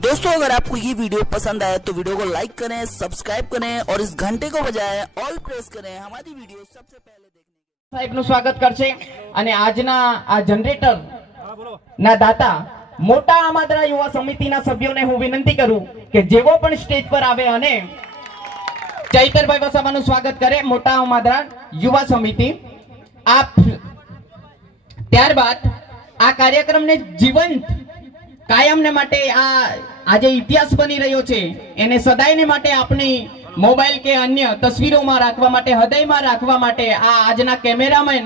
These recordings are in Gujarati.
दोस्तों अगर आपको ये वीडियो पसंद आए तो वीडियो को लाइक करें सब्सक्राइब करें और इस घंटे को बजाएं ऑल प्रेस करें हमारी वीडियो सबसे पहले देखने સાહેબનું સ્વાગત કરશે અને આજના આ જનરેટર ના દાતા મોટા આમાદરા યુવા સમિતિના સભ્યોને હું વિનંતી કરું કે જેવો પણ સ્ટેજ પર આવે અને ચૈતરભાઈ વસાવાનું સ્વાગત કરે મોટા આમાદરા યુવા સમિતિ આપ ત્યારબાદ આ કાર્યક્રમને જીવંત કાયમને માટે આ આજે ઇતિહાસ બની રહ્યો છે. એને સદાયને માટે આપણી મોબાઈલ કે અન્ય તસવીરોમાં રાખવા માટે, હૃદયમાં રાખવા માટે આ આજના કેમેરામેન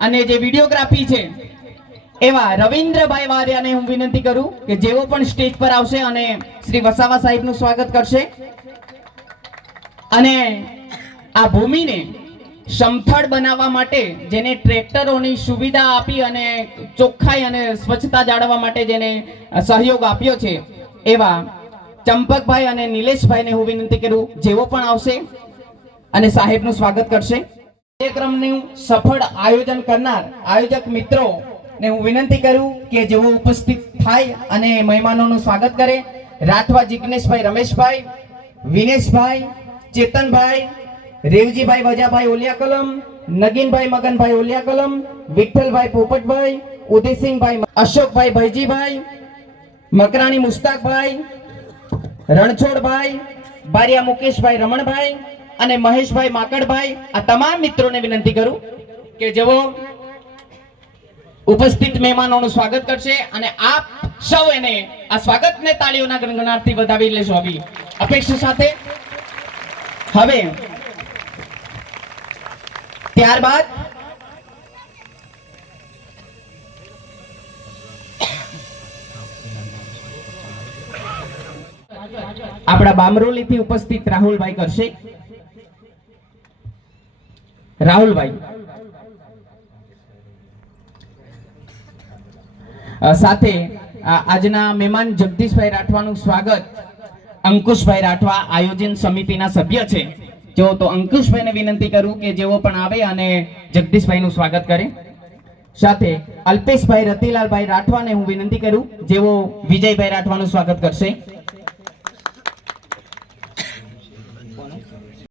અને જે વિડીયોગ્રાફી છે, એવા રવિન્દ્રભાઈ વારિયાને હું વિનંતી કરું કે જેઓ પણ સ્ટેજ પર આવશે અને શ્રી વસાવા સાહેબનું સ્વાગત કરશે. અને આ ભૂમિને સમથળ બનાવવા માટે જેને ટ્રેક્ટરોની સુવિધા આપી અને ચોખ્ખાઈ અને સ્વચ્છતા જાળવવા માટે જેને સહયોગ આપ્યો છે, એવા ચંપકભાઈ અને નિલેશભાઈને હું વિનંતી કરું, જેઓ પણ આવશે અને સાહેબનું સ્વાગત કરશે. કાર્યક્રમનું સફળ આયોજન કરનાર આયોજક મિત્રો ને હું વિનંતી કરું કે જેઓ ઉપસ્થિત થાય અને મહેમાનોનું સ્વાગત કરે. રાઠવા જિગ્નેશભાઈ, રમેશભાઈ, વિનેશભાઈ, ચેતનભાઈ રેવજીભાઈ વજાભાઈ ઓલિયા કલમ નગીનભાઈ મગનભાઈ ઓલિયા કલમ વિઠ્ઠલભાઈ પોપટભાઈ, ઉદયસિંહભાઈ અશોકભાઈ ભૈજીભાઈ મકરાણી મુસ્તાકભાઈ, રણછોડભાઈ, બારિયા મુકેશભાઈ રમણભાઈ અને મહેશભાઈ માકડભાઈ. આ તમામ મિત્રોને વિનંતી કરું કે જેઓ ઉપસ્થિત મહેમાનોનું સ્વાગત કરશે અને આપ સૌ એને આ સ્વાગતને તાળીઓના ગણગણાટથી વધાવી લેશો. આવી અપેક્ષા સાથે. હવે ત્યારબાદ આપણા બામરોલીથી ઉપસ્થિત રાહુલભાઈ કરશે. રાહુલભાઈ. સાથે આજના મહેમાન જગદીશભાઈ રાઠવાનું સ્વાગત અંકુશભાઈ રાઠવા આયોજન સમિતિના સભ્ય છે. જો તો અંકુશભાઈને વિનંતી કરું કે જેઓ પણ આવે અને જગદીશભાઈનું સ્વાગત કરે. સાથે અલ્પેશભાઈ રતિલાલભાઈ રાઠવાને હું વિનંતી કરું, જેઓ વિજયભાઈ રાઠવાનું સ્વાગત કરશે.